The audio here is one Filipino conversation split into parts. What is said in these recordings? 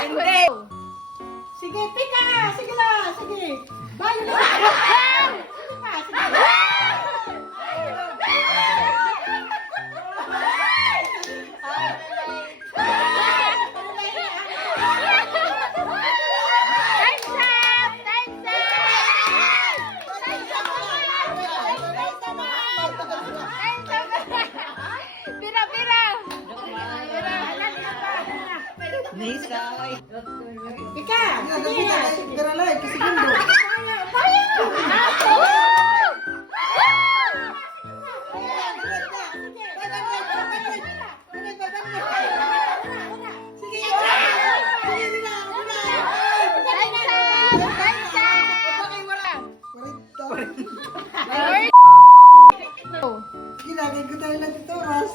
Hindi. Sige, pika! Sige na! Sige! Bayo na! Sige pa! Sige! Time's up! Time's up! Pira, pira! Nice guy. Pika! Sige na! Pero lang, kasi gundo. Ginagay ko tayo lang dito, Ras.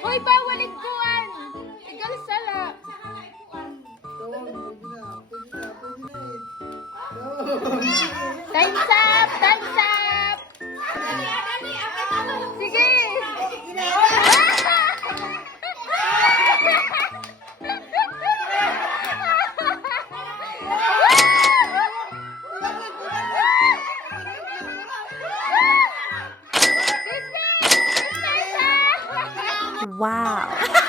Hoy, bawal igkuhan! Igal sala! Time's up! Time's up! Sige! Wow!